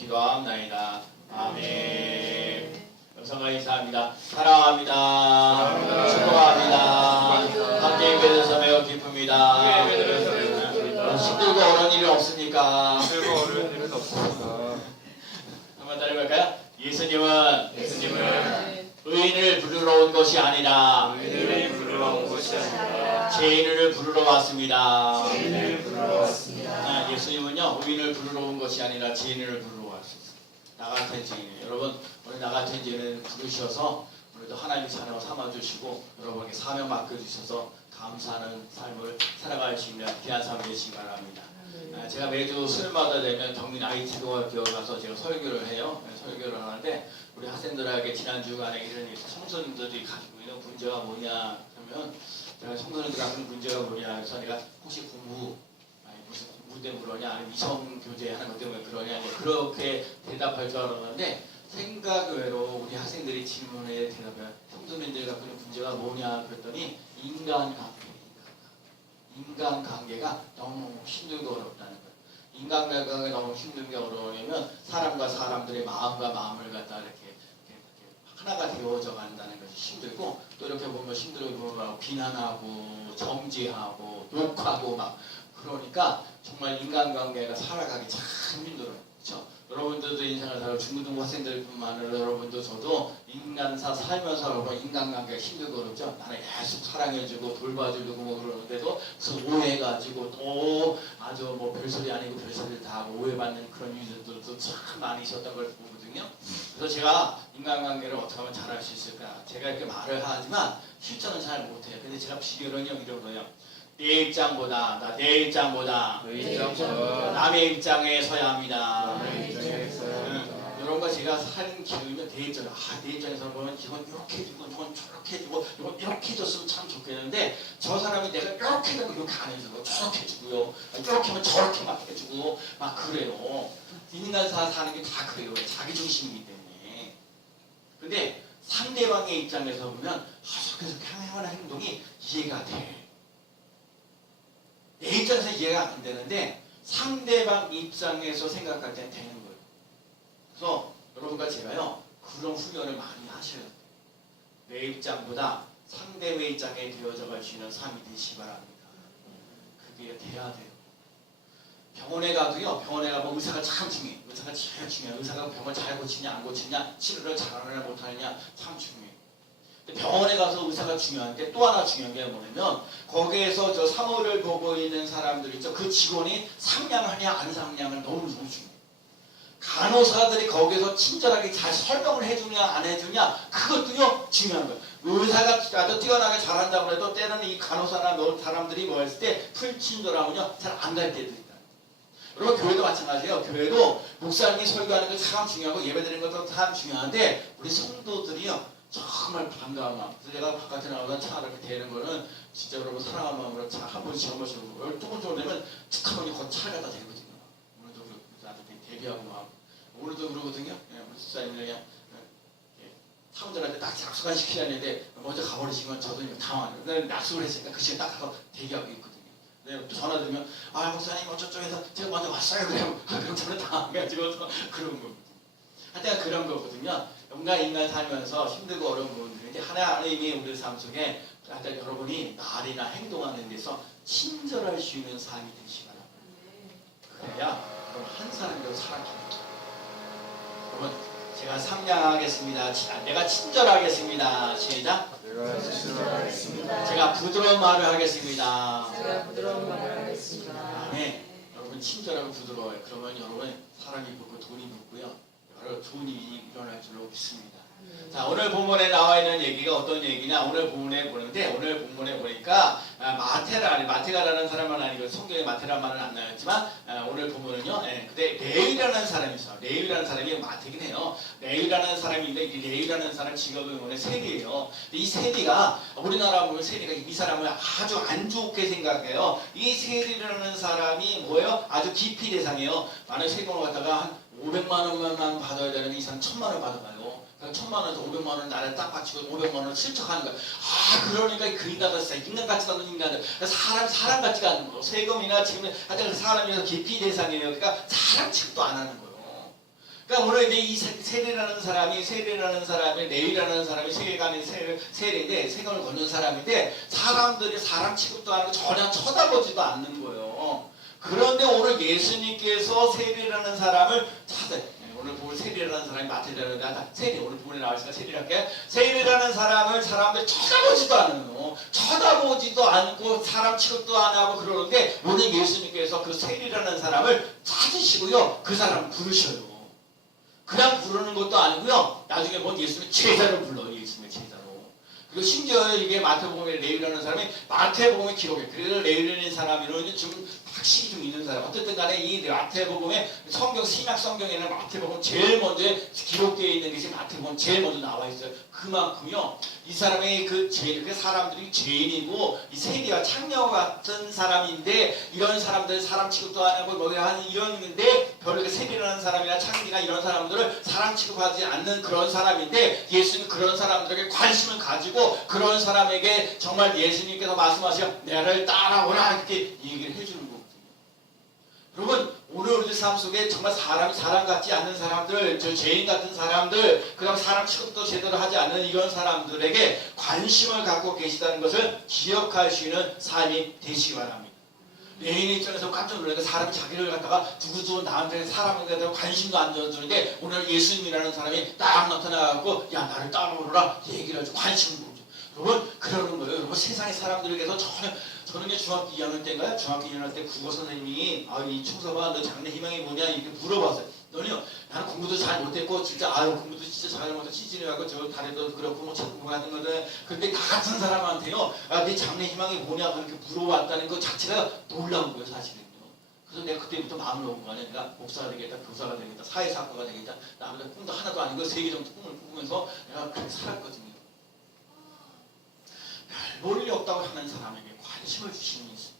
기도하옵나이다. 아멘. 영상과 인사합니다. 사랑합니다. 축복합니다. 함께 예배드려서 매우 기쁩니다. 힘들고 어려운 일이 없습니까? 한번 따라해볼까요? 예수님은 의인을 부르러 온 것이 아니라 죄인을 부르러 왔습니다. 예수님은요, 의인을 부르러 온 것이 아니라 죄인을 부르러 왔습니다. 나 같은 죄인, 여러분, 오늘 나 같은 죄인을 부르셔서 오늘도 하나님의 자녀 삼아주시고 여러분에게 사명 맡겨주셔서 감사하는 삶을 살아갈 수 있는 귀한 삶 되시기 바랍니다. 제가 매주 수요일마다 되면 경민 아이치고학교 가서 제가 설교를 해요. 설교를 하는데 우리 학생들에게 지난 주간에 이런 청소년들이 가지고 있는 문제가 뭐냐 하면 제가 청소년들이 가지고 있는 문제가 뭐냐 해서 내가 혹시 공부 무슨 공부 때문에 그러냐 아니면 이성 교제하는 것 때문에 그러냐 그렇게 대답할 줄 알았는데 생각 외로 우리 학생들이 질문에 대답해 청소년들이 갖고 있는 문제가 뭐냐 그랬더니 인간관계가 너무 힘들고 어렵다는 거예요. 인간관계가 너무 힘들게 어려우면 사람과 사람들의 마음과 마음을 갖다 이렇게 하나가 되어져 간다는 것이 힘들고 또 이렇게 보면 힘들고 비난하고 정죄하고 욕하고 막 그러니까 정말 인간관계가 살아가기 참 힘들어요. 그렇죠? 여러분들도 인생을 살고 중고등부 학생들뿐만 아니라 여러분도 저도 인간사 살면서 여러분 인간관계가 힘들고 그렇죠. 나는 계속 사랑해주고 돌봐주고 뭐 그러는데도 무슨 오해가지고 또 아주 뭐 별소리 아니고 별소리를 다 하고 오해받는 그런 일들도 참 많이 있었던 걸 보거든요. 그래서 제가 인간관계를 어떻게 하면 잘할 수 있을까? 제가 이렇게 말을 하지만 실전은 잘 못해요. 근데 제가 비결은요 이런 거예요. 내 입장보다 남의 입장에 서야 합니다. 이런 거 제가 살인 기르면 내 입장에 내 입장에서 보면 이건 이렇게 해주고 이건 저렇게 해주고 이건 이렇게 해줬으면 참 좋겠는데 저 사람이 내가 이렇게 되고 이렇게 안 해주고 저렇게 해주고요 이렇게 하면 저렇게 막 해주고 막 그래요. 인간사 사는 게 다 그래요. 자기 중심이기 때문에. 근데 상대방의 입장에서 보면 그래서 평행하는 행동이 이해가 돼. 내 입장에서 이해가 안 되는데 상대방 입장에서 생각할 때는 되는 거예요. 그래서 여러분과 제가요 그런 훈련을 많이 하셔야 돼요. 내 입장보다 상대의 입장에 되어져 갈 수 있는 삶이 되시기 바랍니다. 그게 돼야 돼요. 병원에 가도요, 병원에 가면 의사가 참 중요해요. 의사가 제일 중요해요. 의사가 병을 잘 고치냐 안 고치냐 치료를 잘하느냐 못하느냐 참 중요해요. 병원에 가서 의사가 중요한 게 또 하나 중요한 게 뭐냐면 거기에서 저 사무를 보고 있는 사람들 있죠. 그 직원이 상냥하냐 안 상냥을 너무 중요해요. 간호사들이 거기에서 친절하게 잘 설명을 해주냐 안 해주냐 그것도요 중요한 거예요. 의사가 또 뛰어나게 잘한다고 해도 때로는 이 간호사나 사람들이 뭐 했을 때 불친절하면요 잘 안 갈 때도 있다. 여러분 교회도 마찬가지예요. 교회도 목사님이 설교하는 게 참 중요하고 예배드리는 것도 참 중요한데 우리 성도들이요 정말 반가운 마음. 그래서 내가 바깥에 나오던 차 이렇게 대는 거는 진짜 여러분 사랑하는 마음으로 차 한 번씩 한 번씩 12번 되면 툭 하면 곧 차가 다 되거든요. 오늘도 그렇고 나한테 대비하고 마음. 오늘도 그러거든요. 우리 집사님이 그냥 사람들한테 딱 약속 안 시키려는데 먼저 가버리시면 저도 당황해요. 근데 약속을 했으니까 그 시간에 딱 가서 대기하고 있거든요. 네, 또 전화 드리면 목사님 어쩌저쩌해서 제가 먼저 왔어요. 그럼 저는 당황해가지고 그런 거거든요. 하여튼 그런 거거든요. 뭔가 인간 살면서 힘들고 어려운 부분들인데 하나님이 우리 삶 속에 하여튼 여러분이 말이나 행동하는 데서 친절할 수 있는 삶이 되시기 바랍니다. 그래야 여러분 한 사람이라도 살아갑니다. 여러분 제가 상냥하겠습니다. 내가 친절하겠습니다. 시작. 내가 친절하겠습니다. 제가 부드러운 말을 하겠습니다. 제가 부드러운 말을 하겠습니다. 네, 여러분 친절하고 부드러워요. 그러면 여러분 사람이 붙고 돈이 붙고요. 여러 좋은 일이 일어날 줄로 믿습니다. 자, 오늘 본문에 나와 있는 얘기가 어떤 얘기냐? 오늘 본문에 보는데 오늘 본문에 보니까 마태가라는 사람은 아니고 성경에 마태라는 말은 안 나왔지만 오늘 본문은요. 근데 레위라는 사람이 있어요. 레위라는 사람이 마태긴 해요. 레위라는 사람이 있는데 이 레위라는 사람 직업은 오늘 세리예요. 이 세리가 우리나라 보면 세리가 이 사람을 아주 안 좋게 생각해요. 이 세리라는 사람이 뭐예요? 아주 기피 대상이에요. 많은 세금을 갖다가 한 500만 원만 받아야 되는데 이 사람 1000만 원 받아가요. 1000만 원에서 500만 원을 나를 딱 바치고 500만 원을 실척하는 거야. 그러니까 그 인간은 진짜 인간 같지도 않은 인간들. 사람 같지가 않은 거. 세금이나 지금 하여튼 사람이라서 기피 대상이에요. 그러니까 사람 취급도 안 하는 거예요. 그러니까 오늘 이제 이 세례라는 사람이 레위라는 사람이 세계관의 세례인데 세관을 걷는 사람인데 사람들이 사람 취급도 안 하고 전혀 쳐다보지도 않는 거예요. 그런데 오늘 예수님께서 세례라는 사람을 찾아요. 오늘 보면 세례라는 사람이 마태대로는 세례 오늘 부분에 나와있으니까 세례를 할게. 세례라는 사람을 사람들이 쳐다보지도 않아요. 쳐다보지도 않고 사람 취급도 안 하고 그러는데 오늘 예수님께서 그 세례라는 사람을 찾으시고요. 그 사람을 부르셔요. 그냥 부르는 것도 아니고요. 나중에 보면 예수님의 제자를 불러요. 예수님의 제자로. 그리고 심지어 이게 마태복음에 레위라는 사람이 마태복음에 기록해. 그래서 레위라는 사람이는 좀 확실히 좀 있는 사람. 어쨌든 간에 이 마태복음에 성경, 신약 성경에는 마태복음 제일 먼저 기록되어 있는 것이 마태복음 제일 먼저 나와 있어요. 그만큼요. 이 사람의 그 사람들이 죄인이고 이 세리와 창녀와 같은 사람인데 이런 사람들 사람 취급도 안 하고 뭐 하는 이런데 별로 세리라는 사람이나 창기나 이런 사람들을 사람 취급하지 않는 그런 사람인데 예수님 그런 사람들에게 관심을 가지고 그런 사람에게 정말 예수님께서 말씀하시면 나를 따라오라 이렇게 얘기를 해주는 거거든요. 여러분 오늘 우리 삶 속에 정말 사람 같지 않는 사람들, 저 죄인 같은 사람들, 그다음 사람 취급도 제대로 하지 않는 이런 사람들에게 관심을 갖고 계시다는 것을 기억할 수 있는 삶이 되시기 바랍니다. 레인 입장에서 깜짝 놀라니까 사람이 자기를 갖다가 누구도 나한테 사람에 대해서 관심도 안 줘주는데 오늘 예수님이라는 사람이 딱 나타나고 야 나를 따라오라 얘기를 해주고 관심을 보죠. 여러분 그러는 거예요. 여러분 세상의 사람들에게서 전혀 저는 중학교 2학년 때인가요? 중학교 2학년 때 국어 선생님이 이 충서봐 너 장래 희망이 뭐냐 이렇게 물어봤어요. 너는요 나는 공부도 잘 못했고 진짜 공부도 진짜 잘 못해서 시즌이라고 저 다리도 그렇고 뭐 책 공부하는 건데 근데 나 같은 사람한테요 네 장래 희망이 뭐냐 그렇게 물어봤다는 것 자체가 놀라운 거예요 사실은요. 그래서 내가 그때부터 마음을 먹은 거 아니야. 내가 목사가 되겠다, 교사가 되겠다, 사회사학과가 되겠다. 나보다 꿈도 하나도 아니고 3개 정도 꿈을 꾸면서 내가 그렇게 살았거든요. 별 볼일이 없다고 하는 사람에게 관심을 주시는 예수.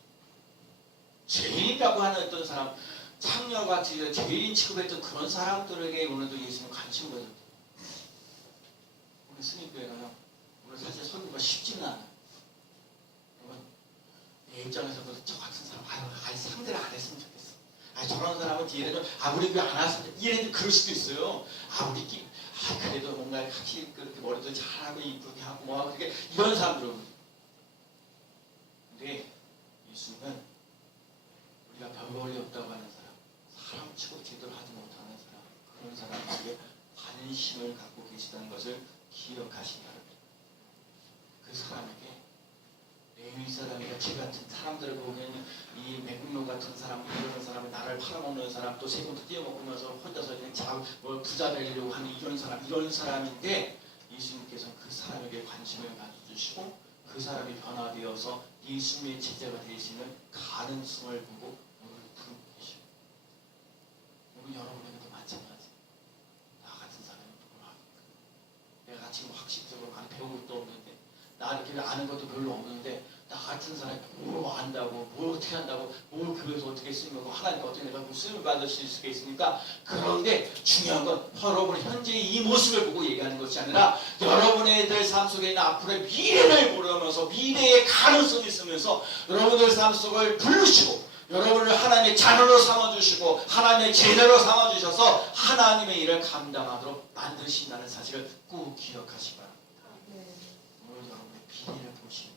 죄인이라고 하는 어떤 사람, 창녀같이 죄인 취급했던 그런 사람들에게 오늘도 예수님은 관심을 가졌대요. 우리 스님교회가요. 오늘 사실 설교가 쉽지는 않아요. 여러분, 내 입장에서도 저 같은 사람, 상대를 안 했으면 좋겠어. 저런 사람은 뒤에는 우리 교회 안 왔으면 좋겠어. 이래도 그럴 수도 있어요. 우리끼리, 그래도 뭔가 같이 그렇게 머리도 잘하고 이쁘게 하고 뭐 그렇게 이런 사람들은. 근데 예수님은 우리가 별볼이 없다고 하는 사람 취급 제대로 하지 못하는 사람, 그런 사람에게 관심을 갖고 계시다는 것을 기억하시기 바랍니다. 그 사람에게 레위 사람이나 제 같은 사람들을 보면 이 매국노 같은 사람, 이런 사람은 나를 팔아먹는 사람, 또 세금도 떼어먹으면서 혼자서 그냥 부자 되려고 하는 이런 사람인데 예수님께서 그 사람에게 관심을 가져주시고 그 사람이 변화되어서 예수님의 제자가 되시는 가능성을 보고 오늘 부르고 계시고 오늘 여러분에게도 마찬가지. 나 같은 사람이 누구나 내가 같이 학식적으로 많이 배운 것도 없는데 나 이렇게 아는 것도 별로 없는데 나 같은 사람이 뭐 안다고 뭘 어떻게 한다고 뭘 교회에서 어떻게 쓰는 거고 하나님 어떻게 내가 쓰임을 받으실 수가 있습니까? 그런데 중요한 건 여러분 현재의 이 모습을 보고 얘기하는 것이 아니라 여러분의 삶 속에 있는 앞으로의 미래를 보면서 미래의 가능성이 있으면서 여러분들 삶 속을 부르시고 여러분을 하나님의 자녀로 삼아주시고 하나님의 제자로 삼아주셔서 하나님의 일을 감당하도록 만드신다는 사실을 꼭 기억하시기 바랍니다. 오늘 여러분의 미래를 보시고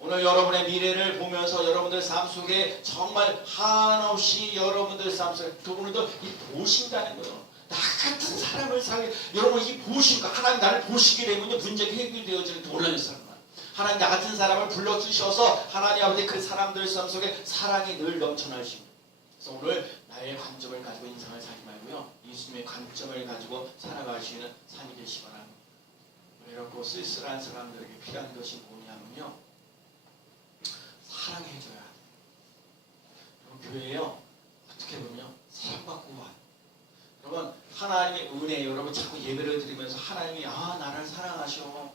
오늘 여러분의 미래를 보면서 여러분들 삶 속에 정말 한없이 여러분들 삶 속에 그분들도 보신다는 거예요. 나 같은 사람을 여러분 이 보시니까 하나님 나를 보시게 되면 문제가 해결되어지는 놀라는 사람. 하나님 나 같은 사람을 불러주셔서 하나님 아버지 그 사람들 삶 속에 사랑이 늘 넘쳐나시고 그래서 오늘 나의 관점을 가지고 인생을 살지 말고요. 예수님의 관점을 가지고 살아갈 수 있는 삶이 되시기 바랍니다. 이렇게 쓸쓸한 사람들에게 필요한 것이 뭐냐면요. 사랑해줘야 돼요. 교회에요. 어떻게 보면 사랑받고 와요. 여러분 하나님의 은혜 여러분 자꾸 예배를 드리면서 하나님이 나를 사랑하셔.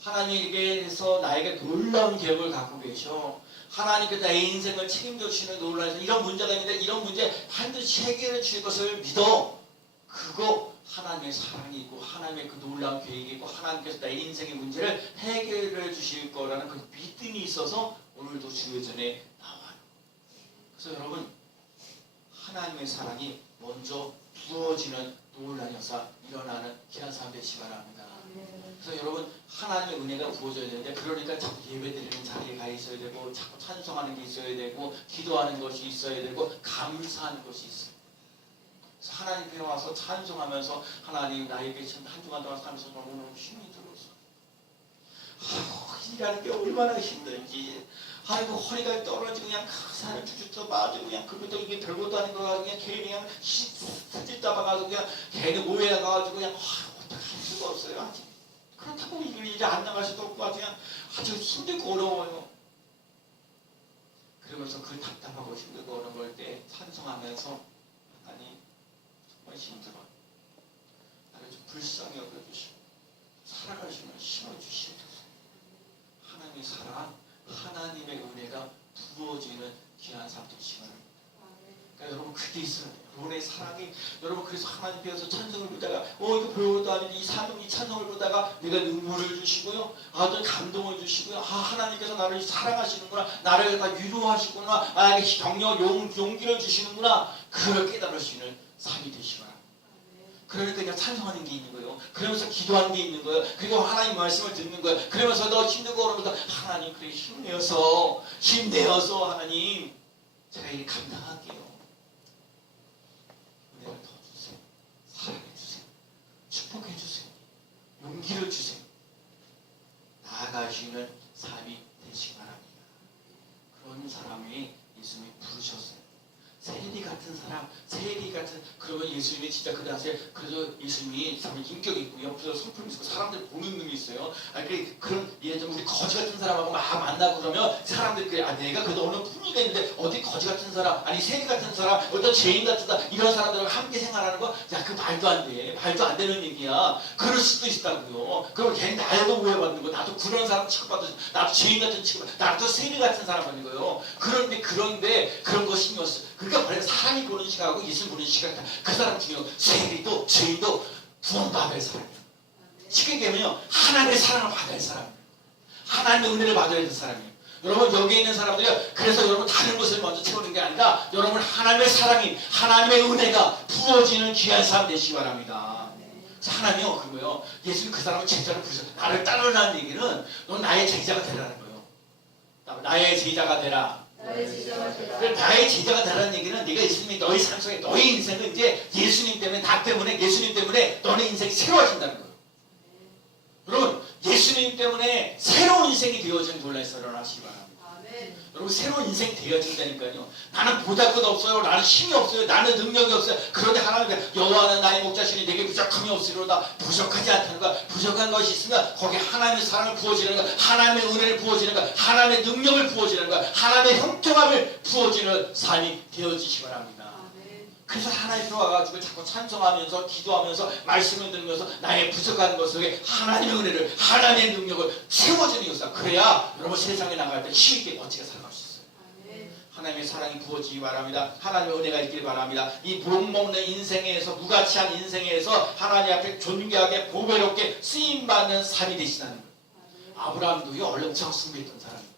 하나님께서 나에게 놀라운 계획을 갖고 계셔. 하나님께서 나의 인생을 책임져 주시는 놀라운 이런 문제가 있는데 이런 문제 반드시 해결해 주실 것을 믿어. 그거 하나님의 사랑이 있고 하나님의 그 놀라운 계획이 있고 하나님께서 나의 인생의 문제를 해결해 주실 거라는 그 믿음이 있어서 오늘도 주의 전에 나와요. 그래서 여러분 하나님의 사랑이 먼저 부어지는 놀라운 역사 일어나는 귀한 삶 되시기 바랍니다. 그래서 여러분 하나님의 은혜가 부어져야 되는데 그러니까 자꾸 예배드리는 자리에 가 있어야 되고 자꾸 찬송하는 게 있어야 되고 기도하는 것이 있어야 되고 감사하는 것이 있어요. 그래서 하나님 앞에 와서 찬송하면서 하나님 나에게 지금 한 주간 동안 살면서 너무너무 힘이 들었어. 아이고 일하는 게 얼마나 힘든지 아이고 허리가 떨어지고 그냥 산을 주주터 맞고 그냥 그것도 이게 별것도 아닌 거 가지고 그냥 괜히 그냥 스질 따봐가지고 그냥 괜히 오해가 가지고 그냥 어떻게 할 수가 없어요 아직. 그렇다고 이제 안 나갈 수도 없고 아주 그냥 아주 힘들고 어려워요. 그러면서 그 답답하고 힘들고 어려울 때 찬송하면서 하나님 정말 힘들어 나를 좀 불쌍히 여겨주시고 살아갈 수 있는 힘을 주시옵소서. 하나님의 사랑 하나님의 은혜가 부어지는 귀한 삶 되시기 바랍니다. 그러니까 여러분 그게 있어요. 여러분의 사랑이 여러분 그래서 하나님 앞에서 찬송을 보다가 이거 별것도 아닌데 이 찬송을 보다가 내가 눈물을 주시고요. 또 감동을 주시고요. 하나님께서 나를 사랑하시는구나. 나를 다 위로하시구나. 나에게 격려 용기를 주시는구나. 그걸 깨달을 수 있는 삶이 되시기 바랍니다. 그러니까 그냥 찬송하는 게 있는 거예요. 그러면서 기도하는 게 있는 거예요. 그리고 하나님 말씀을 듣는 거예요. 그러면서 더 힘들고 그러면서 하나님 그래 힘내어서 하나님 제가 이 감당할게요. 은혜를 더 주세요. 사랑해 주세요. 축복해 주세요. 용기를 주세요. 나아가시는 삶이 되시기 바랍니다. 그런 사람이 예수님이 부르셨어요. 세리 같은 사람, 그러면 예수님이 진짜 그 당시에 그래서 예수님이 참 인격이 있고 옆에서 성품이 있고 사람들 보는 눈이 있어요. 그런 예를 우리 거지 같은 사람하고 막 만나고 그러면 사람들이 그래, 내가 그래도 어느 품위가 있는데 어디 거지 같은 사람, 아니 세리 같은 사람, 어떤 죄인 같은 사람 이런 사람들과 함께 생활하는 거, 야 그 말도 안 돼, 말도 안 되는 얘기야. 그럴 수도 있다고요. 그럼 걔 나도 오해받는 거, 나도 그런 사람 취급받는, 나도 죄인 같은 취급, 나도 세리 같은 사람 하는 거예요. 그런데 그런 거 신경 써. 그러니까 원래 사람이 보는 시각하고 예수님 보는 시각이 그 사람 중에 세리도 죄인도 구원받을 사람이에요. 쉽게 얘기하면요 하나님의 사랑을 받아야 할 사람이에요. 하나님의 은혜를 받아야 할 사람이에요. 여러분 여기에 있는 사람들이요 그래서 여러분 다른 것을 먼저 채우는 게 아니라 여러분 하나님의 사랑이 하나님의 은혜가 부어지는 귀한 사람 되시기 바랍니다. 하나님이요 그거요 예수님 그 사람을 제자로 부르셔. 나를 따르라는 얘기는 넌 나의 제자가 되라는 거예요. 나의 제자가 되라. 나의 제자가 되라는 얘기는 네가 예수님이 너의 삶 속에 너의 인생은 이제 예수님 때문에 예수님 때문에 너의 인생이 새로워진다는 거예요. 여러분 예수님 때문에 새로운 인생이 되어진 놀라서 일어나시기 바랍니다. 여러분 새로운 인생이 되어진다니까요. 나는 보잘것 없어요. 나는 힘이 없어요. 나는 능력이 없어요. 그런데 하나님께 여호와는 나의 목자시니 내게 부족함이 없으리로다. 부족하지 않다는 거야. 부족한 것이 있으면 거기에 하나님의 사랑을 부어지는 거야. 하나님의 은혜를 부어지는 거야. 하나님의 능력을 부어지는 거야. 하나님의 형통함을 부어지는 삶이 되어지시기 바랍니다. 그래서 하나님 앞에 와가지고 자꾸 찬송하면서 기도하면서 말씀을 들으면서 나의 부족한 것 속에 하나님의 은혜를 하나님의 능력을 세워주는 역사. 그래야 여러분 세상에 나갈 때 힘있게 멋지게 살아갈 수 있어요. 하나님의 사랑이 부어지기 바랍니다. 하나님의 은혜가 있길 바랍니다. 이 복먹는 인생에서 무가치한 인생에서 하나님 앞에 존귀하게 보배롭게 쓰임받는 삶이 되시다는 거예요. 아브라함도요 원래 우상 숭배했던 사람이에요.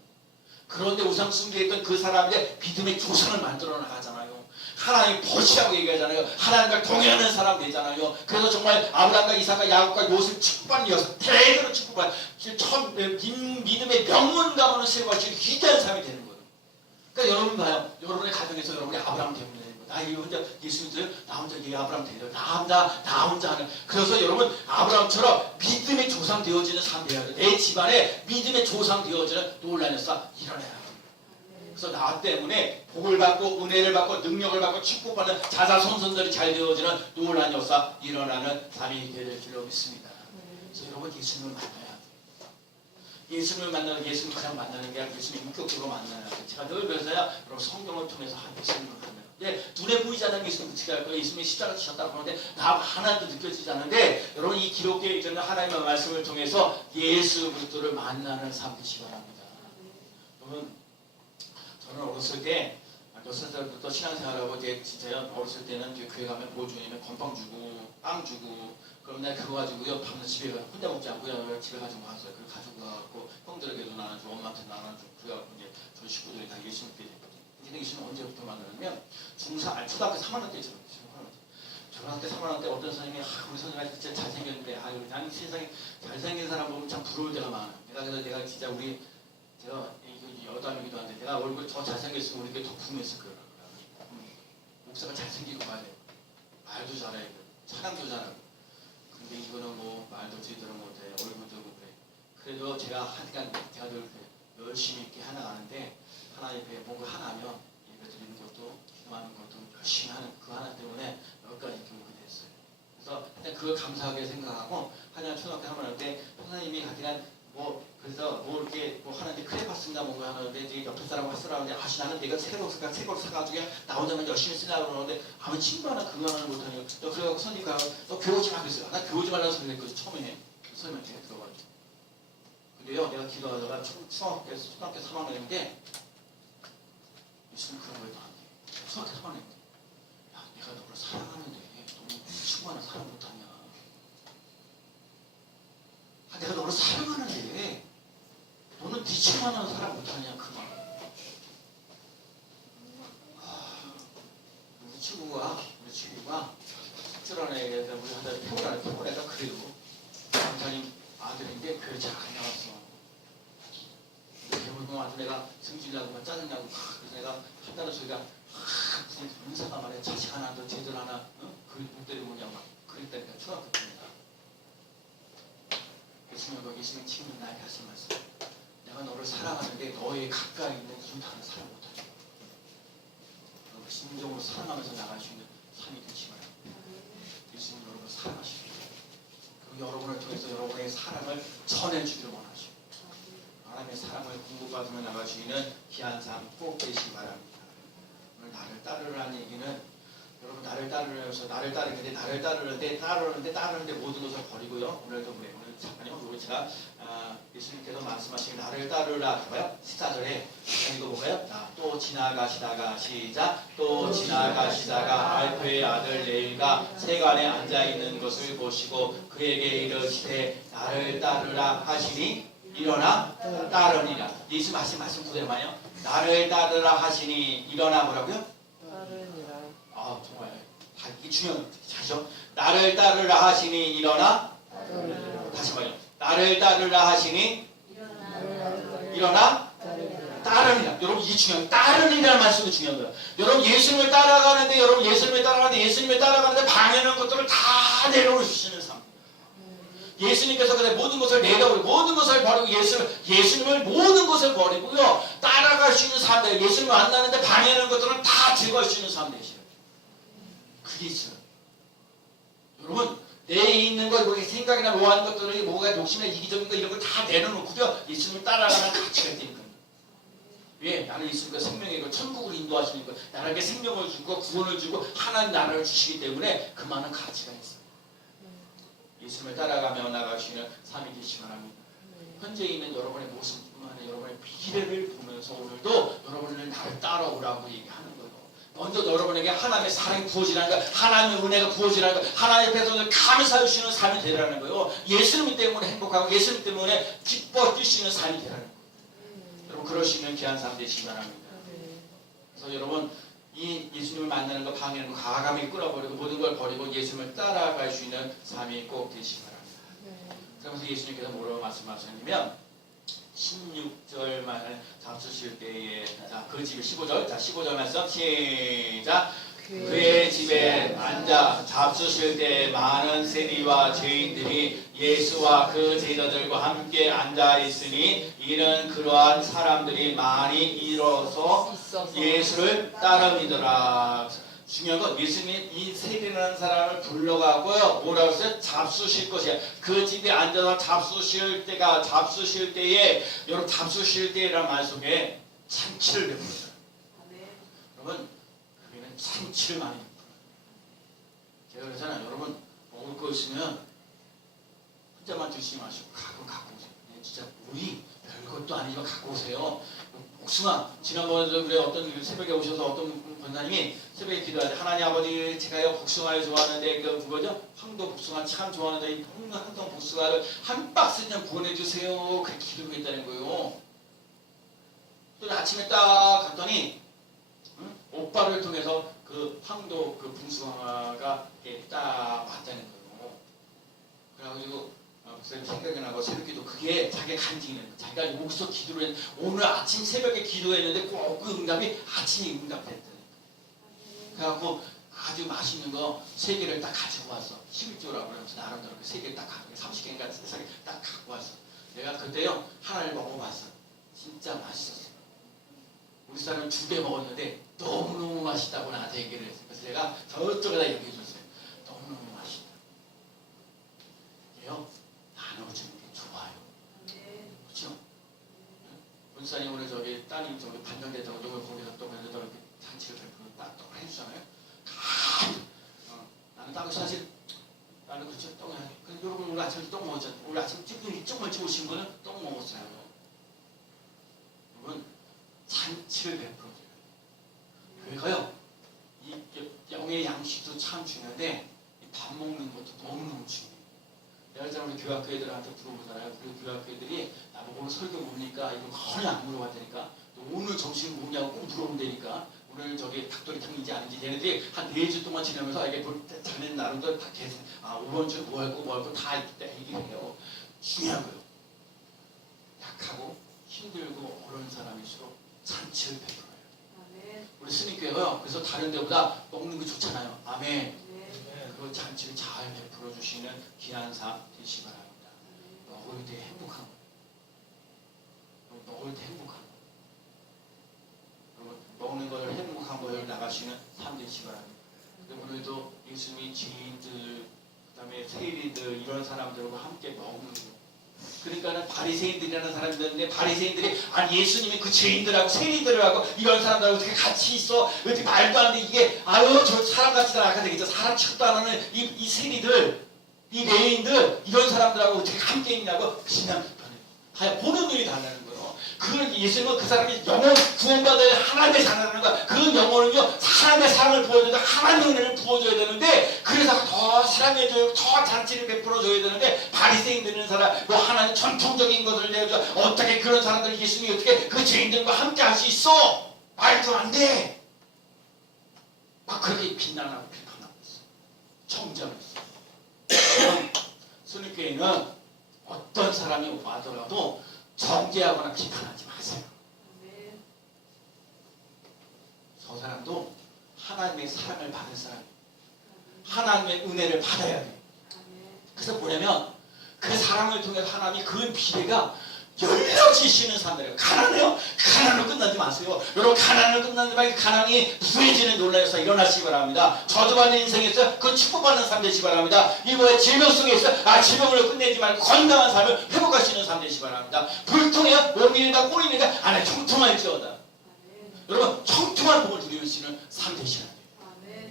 그런데 우상 숭배했던 그 사람이 믿음의 조상을 만들어 나가잖아요. 하나님 버시라고 얘기하잖아요. 하나님과 동행하는 사람 되잖아요. 그래서 정말 아브라함과 이삭과 야곱과 요셉 축복받는 역사 대대로 축복받는 믿음의 명문 가문을 세워가지고 위대한 사람이 되는 거예요. 그러니까 여러분 봐요. 여러분의 가정에서 여러분이 아브라함 때문에 나 혼자 예수 믿어요? 나 혼자 아브라함 되려 나 혼자 하는. 그래서 여러분 아브라함처럼 믿음의 조상 되어지는 삶이 되어야 돼요. 내 집안에 믿음의 조상 되어지는 놀라운 역사 일어나야 돼요. 그래서 나 때문에 복을 받고 은혜를 받고 능력을 받고 축복받는 자자손손들이 잘 되어지는 놀라운 역사 일어나는 삶이 될 줄로 믿습니다. 그래서 여러분 예수님을 만나야 돼요. 예수님을 만나는 예수님 그냥 만나는 게 아니라 예수님 인격적으로 만나야 돼요. 제가 늘 그래서요 여러분 성경을 통해서 예수님을 만나요. 눈에 보이지 않는 예수님 어떻게 할 거예요? 예수님이 십자가 지셨다고 그러는데 나 하나도 느껴지지 않는데 여러분 이 기록에 있는 하나님의 말씀을 통해서 예수 그리스도를 만나는 삶 되시기 바랍니다. 여러분 저는 어렸을 때 몇 살부터 신앙생활하고 진짜요 어렸을 때는 교회 가면 뭐 주냐면 건빵 주고 빵 주고 그럼 내가 그거 가지고요 밤낮 집에 혼자 먹지 않고요 집에 가지고 갔어요. 그걸 가지고 가고 형들에게도 나눠주고 엄마한테 나눠주고 그래갖고 이제 저희 식구들이 다 예수 믿게 됐거든요. 근데 예수님 언제부터 만나냐면 초등학교 3학년 때 있어요. 초등학교 3학년 때 어떤 선생님이 우리 선생님이 진짜 잘생겼는데 나는 세상에 잘생긴 사람 보면 참 부러울 때가 많아. 내가 진짜 제가 여담이기도 한데 내가 얼굴 더 잘생겼으면 우리 더 부흥했을 거야. 목사가 잘생기고 말해. 말도 잘해. 찬양도 잘하고. 근데 이거는 뭐 말도 제대로 못해. 얼굴도 못해. 그래도 제가 늘 열심히 있게 하나가는데 하나님 앞에 뭔가 하나면 예배 드리는 것도 기도하는 것도 열심히 하는 그 하나 때문에 여기까지 이렇게 오게 됐어요. 그래서 일단 그걸 감사하게 생각하고 하나님 초등학교 3학년 때 선생님이 하기란 그래서 이렇게 하는데 그래 봤습니다 뭔가 하는데 이제 옆에 사람 쓰라는데 나는 내가 책을 사가지고 나 혼자만 열심히 쓰려고 그러는데 아무 친구 하나 그거 하나는 못하니 너 그래갖고 선생님가 너 교우지 마 그랬어요. 나 교우지 말라고 소리 했거든 처음에 선생님한테 들어가지고. 근데요 내가 기도하다가 초등학교 3학년인데 무슨 그런 거에도 안 돼. 초등학교 3학년인데 야 내가 너를 사랑하는데 너는 친구 하나 사랑 못하냐. 내가 너를 사랑하는데 너는 네 친구 하나 사랑 못하냐 그 말. 우리 친구가 특별한 애가 우리 한달 표본애가 그래도 강사님 아들인데 교회 잘 안 나왔어. 대부분 아주 내가 승질나고 짜증나고 그래서 내가 한다는 소리가 무슨 은사가 말이야 자식 하나 더 제대로 하나 그 목대를 뭐냐 막 그랬다니까 초등학교 때입니다. 예수님 지금 나에게 하신 말씀. 내가 너를 사랑하는데 너의 가까이 있는 인간은 사랑 못하냐. 너를 심정으로 사랑하면서 나갈 수 있는 삶이 되지 마라. 예수님 여러분을 사랑하십니다. 그리고 여러분을 통해서 여러분의 사랑을 전해주기를 원하시고 하나님의 사랑을 공급받으며 나갈 수 있는 귀한 삶 꼭 되시기 바랍니다. 오늘 나를 따르라는 얘기는 여러분 나를 따르면서 나를 따르는데 모든 것을 버리고요. 오늘 잠깐요. 우리 제가 예수님께서 말씀하신 나를 따르라 봐요. 스타트에 이거 볼까요? 또 지나가시다가 시작. 또 지나가시다가 알프의 아들 레위가 세관에 앉아 있는 것을 보시고 그에게 이르시되 나를 따르라 하시니 일어나 따르니라. 예수님 하신 말씀 그대로만요. 나를 따르라 하시니 일어나 뭐라고요? 따르니라. 정말 이게 중요한 거죠. 나를 따르라 하시니 일어나 다시 말요. 나를 따르라 하시니 일어나 따르니라. 여러분 이게 중요한 따르니라는 말씀이 중요한 거예요. 여러분 예수님을 따라가는데 예수님을 따라가는데 방해하는 것들을 다 내려놓으시는 삶. 예수님께서 그래 모든 것을 내려버리고 모든 것을 버리고 예수님을 모든 것을 버리고요 따라갈 수 있는 사람들 예수님을 만나는데 방해하는 것들은 다 제거할 수 있는 사람들이시죠. 그게 있어요. 여러분 내에 있는 거 생각이나 뭐 하는 것들이 뭐가 욕심이나 이기적인 거 이런 걸 다 내려놓고요 예수님을 따라가는 가치가 있다니까. 왜? 나는 예수님과 생명이고 천국을 인도하시는 거 나에게 생명을 주고 구원을 주고 하나님 나라를 주시기 때문에 그 많은 가치가 있어요. 예수님을 따라가며 나갈 수 있는 삶이 되시기 바랍니다. 현재 있는 여러분의 모습뿐만 아니라 여러분의 미래를 보면서 오늘도 여러분은 나를 따라오라고 얘기하는 거예요. 먼저 여러분에게 하나님의 사랑이 부어지라는 거, 하나님의 은혜가 부어지라는 거, 하나님의 배송을 감사할 수 있는 삶이 되라는 거예요. 예수님 때문에 행복하고 예수님 때문에 기뻐 뛸 수 있는 삶이 되라는 거예요. 여러분 그럴 수 있는 귀한 삶 되시기 바랍니다. 그래서 여러분 이 예수님을 만나는 거 방해하는 거 과감히 끌어버리고 모든 걸 버리고 예수님을 따라갈 수 있는 삶이 꼭 되시기 바랍니다. 그러면서 예수님께서 뭐라고 말씀하셨냐면 16절 말을 잡수실 때에 그 집에 15절 15절 말씀 시작. 그의 집에 앉아 잡수실 때 많은 세리와 죄인들이 예수와 그 제자들과 함께 앉아 있으니 이는 그러한 사람들이 많이 일어서 예수를 따름이더라. 중요한 건 예수님이 이 세리라는 사람을 불러가고요 뭐라고 했어요? 잡수실 것이야. 그 집에 앉아서 잡수실 때에 여러분 잡수실 때라는 말 속에 참치를 베풀어요. 여러분 여기는 참치를 많이 베풀어요. 제가 그러잖아요. 여러분 먹을 거 있으면 혼자만 드시지 마시고 가끔 갖고 오세요. 진짜 우리 별것도 아니지만 갖고 오세요. 복숭아 지난번에 그래 어떤 새벽에 오셔서 어떤 권사님이 새벽에 기도할 때 하나님 아버지 제가요 복숭아를 좋아하는데 그 뭐죠? 황도 복숭아 참 좋아하는데 이 황도 복숭아를 한 박스 좀 보내주세요. 그렇게 기도했다는 거예요. 또 아침에 딱 갔더니 오빠를 통해서 그 황도 그 분수화가 딱 왔다는 거예요. 그래가지고 목사님 생각이 나고 새벽기도 그게 자기가 간증이는 거예요. 자기가 여기서 기도를 했는데 오늘 아침 새벽에 기도했는데 꼭 그 응답이 아침에 응답됐다는 거예요. 그래갖고 아주 맛있는 거 3개를 딱 가지고 왔어. 11조라고 그러면서 나름대로 그 3개를 딱 갖고 30개인가 3개 딱 갖고 왔어. 내가 그때요 하나를 먹어봤어. 진짜 맛있었어. 우리 사람은 2개 먹었는데 너무너무 맛있다고 나한테 얘기를 했어요. 그래서 내가 저쪽에다 얘기해줬어요. 너무너무 맛있다. 이게요 나눠주는 게 좋아요. 그렇죠? 본사님 오늘 저기 따님 저기 반장됐다고 누굴 거기서 또 그래서 이렇게 잔치를 딱 해주잖아요. 나는 따로 사실 나는 그렇죠 떡 해야지. 근데 여러분 오늘 아침에 떡 먹었잖아요. 오늘 아침 조금 일찍 오신 분은 떡 먹었어요. 여러분 잔치를 베풀어줘요. 교회가요 이 영의 양식도 참 중요한데 밥 먹는 것도 너무너무 중요해요. 내가 잘 우리 교학교 애들한테 물어보잖아요. 우리 교학교 애들이 나보고 오늘 설교 뭡니까? 이거 거의 안 물어봤다니까. 오늘 점심 뭐냐고 꼭 물어본다니까. 오늘 저기 닭도리탕인지 아닌지 얘네들이 한 4주 동안 지나면서 이게 자네 나름대로 다 계속 5번 주에 뭐 할거 다 얘기해요. 중요하고요. 약하고 힘들고 어려운 사람일수록 잔치를 베풀어요. 우리 스님교회가요. 그래서 다른 데보다 먹는 게 좋잖아요. 아멘. 그 잔치를 잘 베풀어 주시는 귀한사 되시기 바랍니다. 먹을 때 행복한 거. 먹을 때 행복한 거. 여러분 먹는 걸 행복한 거를 나가시는 삶 되시기 바랍니다. 오늘도 예수님이 죄인들, 그다음에 세리들 이런 사람들과 함께 먹는 거. 그러니까는 바리새인들이라는 사람이 있는데 바리새인들이 아니 예수님이 그 죄인들하고 세리들하고 이런 사람들하고 어떻게 같이 있어? 어떻게 말도 안 돼 이게 아유 저 사람같이 아까 되겠죠. 사람 취급도 안 하는 이 세리들, 이 레인들 이런 사람들하고 어떻게 함께 있냐고 그냥 불편해요. 보는 눈이 달라는 거예요. 그 예수님은 그 사람이 영혼 구원받아야 하나님의 사랑하는 거야. 그 영혼은요 하나님의 사랑을 부어줘야 하나님의 은혜를 부어줘야 되는데 그래서 더 사랑해줘요. 더 잔치를 베풀어줘야 되는데 바리새인 되는 사람 뭐 하나님 전통적인 것을 내줘 어떻게 그런 사람들 예수님이 어떻게 그 죄인들과 함께 할 수 있어? 말도 안 돼. 막 그렇게 비난하고 비판하고 있어. 정죄하고 있어. 순위교회는 어떤 사람이 와더라도 정죄하거나 비판하지 마세요. 저 사람도 하나님의 사랑을 받은 사람이에요. 하나님의 은혜를 받아야 돼요. 그래서 뭐냐면 그 사랑을 통해서 하나님이 그 비례가 열려지시는 사람들이에요. 가난해요? 가난으로 끝나지 마세요. 여러분 가난으로 끝나지 말고 가난이 부해지는 놀라에서 일어나시기 바랍니다. 저주받는 인생에서 그 축복받는 삶 되시기 바랍니다. 이번에 질병 속에서 질병으로 끝내지 말고 건강한 삶을 회복할 수 있는 삶 되시기 바랍니다. 불통해요? 몸일다 꼬리니까 안에 청통할지어다. 여러분 청통한 복을 누리는 수 있는 삶 되시라는 거예요.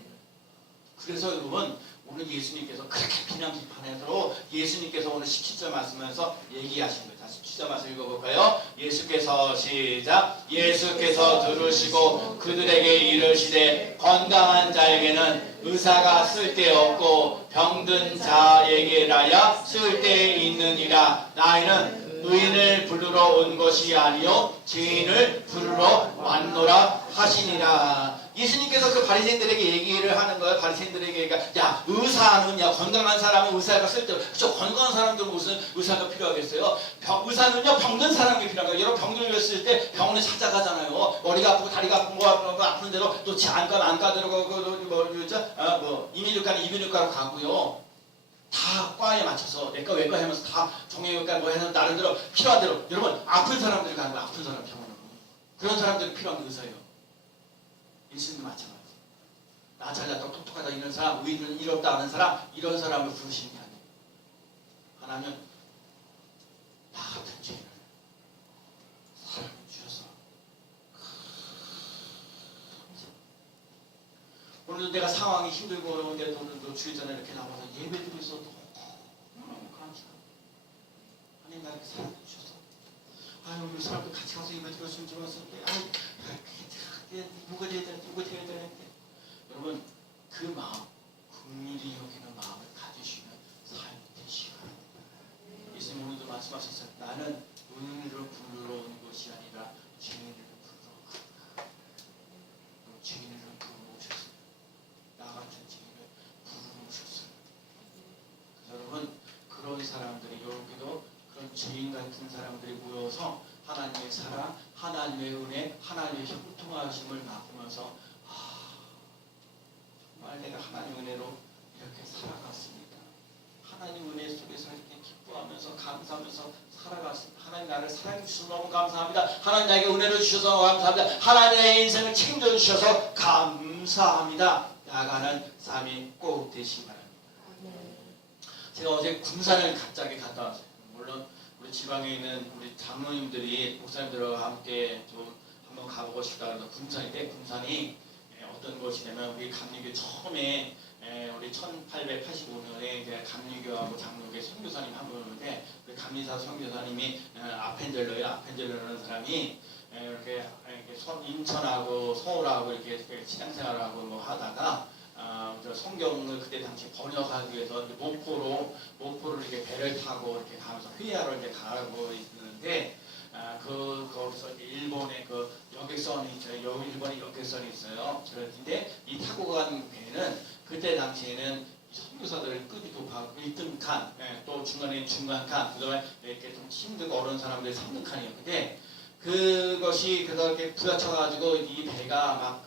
그래서 여러분 오늘 예수님께서 그렇게 비난 비판해서 예수님께서 오늘 17절 말씀에서 얘기하신 거예요. 다시 17절 말씀 읽어볼까요? 예수께서 시작 예수께서 들으시고 그들에게 이르시되 건강한 자에게는 의사가 쓸데없고 병든 자에게라야 쓸데있느니라. 나이는 의인을 부르러 온 것이 아니요 죄인을 부르러 왔노라 하시니라. 예수님께서 그 바리새인들에게 얘기를 하는 거예요. 바리새인들에게 야 의사는 야 건강한 사람은 의사가 쓸데없어. 그렇죠. 건강한 사람들은 무슨 의사가 필요하겠어요. 의사는요 병든 사람이 필요한 거예요. 여러분 병 들렸을 때 병원에 찾아가잖아요. 머리가 아프고 다리가 아픈 거 아픈 대로 또 안 가대로 뭐 이민육과는 이민육과로 가고요. 다 과에 맞춰서 내과 외과 하면서 다 정형외과 뭐 해서 나름대로 필요한 대로 여러분 아픈 사람들이 가는 거예요. 아픈 사람 병원으로. 그런 사람들이 필요한 게 의사예요. 예수님도 마찬가지. 나 잘났다 똑똑하다 이런 사람 의인은 이롭다 하는 사람 이런 사람을 부르시는 게 아니에요. 하나님은 나 같은 죄인을 사랑해 주셔서 오늘도 내가 상황이 힘들고 어려운데 오늘도 주일 전에 이렇게 나와서 예배드리고 있어도 너무 감사합니다. 하나님 나를 사랑해 주셔서 아유 우리 사람들 같이 가서 예배드렸으면 좋았었는데 아유 누가 돼야 되는데 여러분 그 마음 긍휼히 여기는 마음을 가지시는 삶이 되시기 바랍니다. 예수님 오늘도 말씀하셨어요. 나는 의인을 부르러 온 것이 아니라 죄인을 부르러 왔다. 죄인을 죄인 같은 사람들이 모여서 하나님의 사랑, 하나님의 은혜, 하나님의 형통하심을 맛보면서 정말 내가 하나님 은혜로 이렇게 살아갔습니다. 하나님 은혜 속에서 이렇게 기뻐하면서 감사하면서 살아갔습니다. 하나님 나를 사랑해 주셔서 너무 감사합니다. 하나님 나에게 은혜를 주셔서 감사합니다. 하나님 내 인생을 책임져 주셔서 감사합니다. 나가는 삶이 꼭 되시기 바랍니다. 제가 어제 군산을 갑자기 갔다 왔어요. 물론 우리 지방에 있는 우리 장로님들이 목사님들과 함께 좀 한번 가보고 싶다 그래서 군산인데, 군산이 어떤 곳이냐면 우리 감리교 처음에 우리 1885년에 이제 감리교하고 장로교의 선교사님 한 분 오는데, 그 감리사 선교사님이 아펜젤러예요. 아펜젤러라는 사람이 이렇게 인천하고 서울하고 이렇게 신앙생활하고 뭐 하다가 성경을 그때 당시 번역하기 위해서 목포로 이렇게 배를 타고 이렇게 가면서 회화로 이제 가고 있는데, 거기서 이제 일본의 그 여객선이 있어요. 일본의 여객선이 있어요. 그런데 이 타고 간 배는 그때 당시에는 선교사들 급이 높아고 1등 칸, 또 중간에 중간 칸, 그다음에 이렇게 좀 힘들고 어려운 사람들이 3등 칸이었는데, 그것이 그래서 이렇게 부딪혀가지고 이 배가 막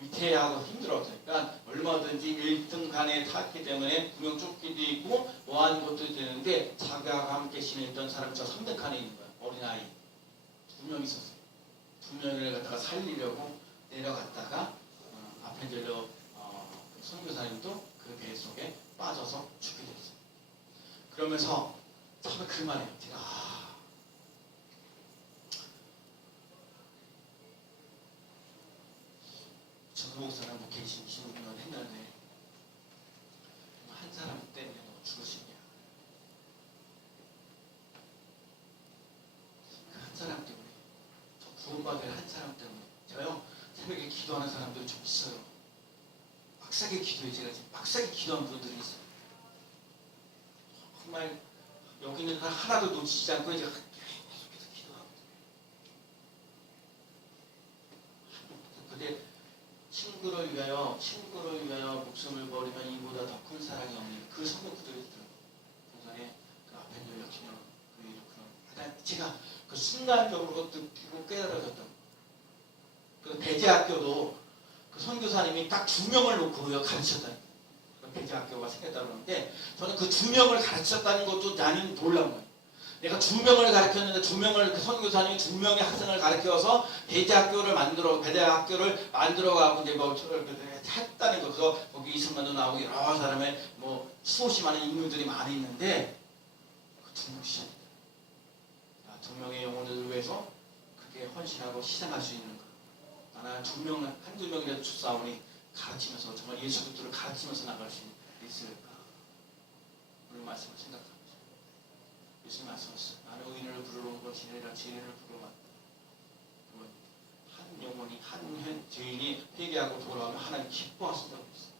위태하고 힘들었어요. 그러니까 얼마든지 1등 칸에 탔기 때문에 구명조끼도 있고 뭐하는 것도 되는데, 자기와 함께 지냈던 사람이 저 3등 칸에 있는 거예요. 어린아이 2명 있었어요. 2명을 갖다가 살리려고 내려갔다가 아펜젤러 선교사님도 그 배 속에 빠져서 죽게 됐어요. 그러면서 처음에 그 말이에요. 제가 전목사랑 목회 16년 했는데 한 사람 때문에 너무 죽으신 거야. 한 사람 때문에, 저 구원받을 한 사람 때문에. 제가요 새벽에 기도하는 사람들 좀 있어요. 빡세게 기도해. 제가 지금 빡세게 기도하는 분들이 있어요. 정말 여기는 하나도 놓치지 않고 제가 계속해서 기도하고 있어요. 근데 친구를 위하여 목숨을 버리면 이보다 더 큰 사랑이 없는 그 성도들이 있더라고요. 그전에 그 아펜젤러 기념 그런 제가 그 순간적으로 느끼고 깨달아졌던 그 배제학교도 그 선교사님이 딱 2명을 놓고 가르쳤다는 거예요. 그 배제학교가 생겼다고 그러는데, 저는 그 2명을 가르쳤다는 것도 나는 놀라운 거예요. 내가 2명을 가르쳤는데 그 선교사님이 2명의 학생을 가르쳐서 배제학교를 만들어가고 이제 뭐 했다는 거. 그래서 거기 이승만도 나오고 여러 사람의 뭐 수없이 많은 인물들이 많이 있는데, 그 2명씩 2명의 영혼을 위해서 그렇게 헌신하고 희생할 수 있는 거. 나는 한두 명이라도 싸우니 가르치면서 정말 예수 그리스도를 가르치면서 나갈 수 있을까? 오늘 말씀을 생각합니다. 예수님 말씀하셨어요. 나는 의인을 부르러 온 것 지혜라 지혜를 부르러 왔다. 한 영혼이 한 죄인이 회개하고 돌아오면 하나님 기뻐하신다고 했어요.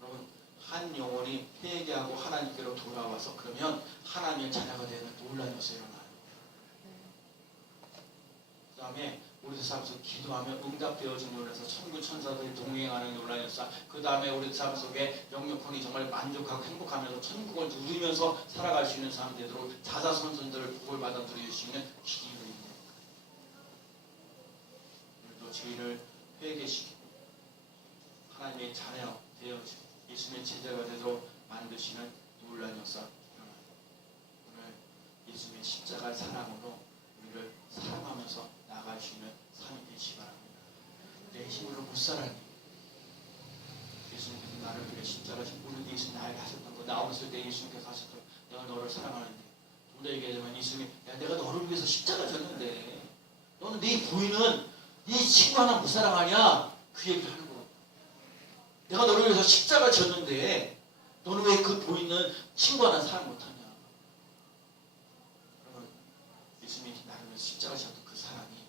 여러분, 한 영혼이 회개하고 하나님께로 돌아와서 그러면 하나님의 자녀가 되는 놀라운 것이 일어나요. 그 다음에 우리 삶 속에 기도하면 응답되어진 놀라서 천군 천사들이 동행하는 놀라운 역사. 그 다음에 우리 삶 속에 영육혼이 정말 만족하고 행복하면서 천국을 누리면서 살아갈 수 있는 삶 되도록 자자손손들을 복을 받아 누릴 수 있는 기회를 있는 거예요. 오늘도 죄인을 회개시키고 하나님의 자녀 되어지고 예수님의 제자가 되도록 만드시는 놀라운 역사 일어나요. 오늘 예수님의 십자가 사랑으로 우리를 사랑하면서 나갈 수 있는 삶이 되시기 바랍니다. 내 힘으로 못 살아요. 예수님께서 나를 위해 십자가 지고 오늘 예수님 나에게 하셨던 거, 나 어렸을 때 예수님께서 하셨던 내가 너를 사랑하는데, 좀 더 얘기하자면 예수님이 내가 너를 위해서 십자가 졌는데 너는 네 부인은 네 친구 하나 못 사랑하냐? 그 얘기를 하는 거예요. 내가 너를 위해서 십자가 졌는데 너는 왜 그 부인은 친구 하나 사랑 못하냐? 여러분, 예수님이 나를 위해서 십자가 졌던 그 사랑이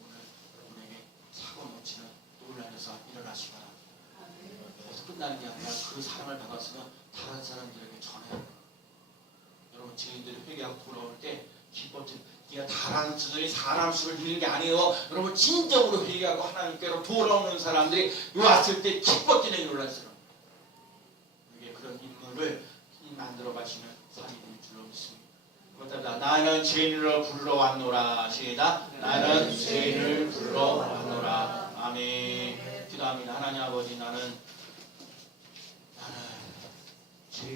오늘 여러분에게 사고 넘치는 놀라운 역사가 일어나시기 바랍니다. 그래서 끝나는 게 아니라 그 사랑을 받았으면 다른 사람들에게 전해요. 여러분, 죄인들이 회개하고 돌아올 때 기뻤지. 네가 다른 사람 수를 누리는 게 아니에요. 여러분, 진정으로 회개하고 하나님께로 돌아오는 사람들이 왔을 때 기뻐 뛰는 놀라운 사람. 이게 그런 인물을 만들어 가시는 삶이 될 줄로 믿습니다. 그렇다 기도합니다. 나는 죄인을 불러왔노라. 시작. 나는 죄인을 불러왔노라. 아멘. 기도합니다. 하나님 아버지, 나는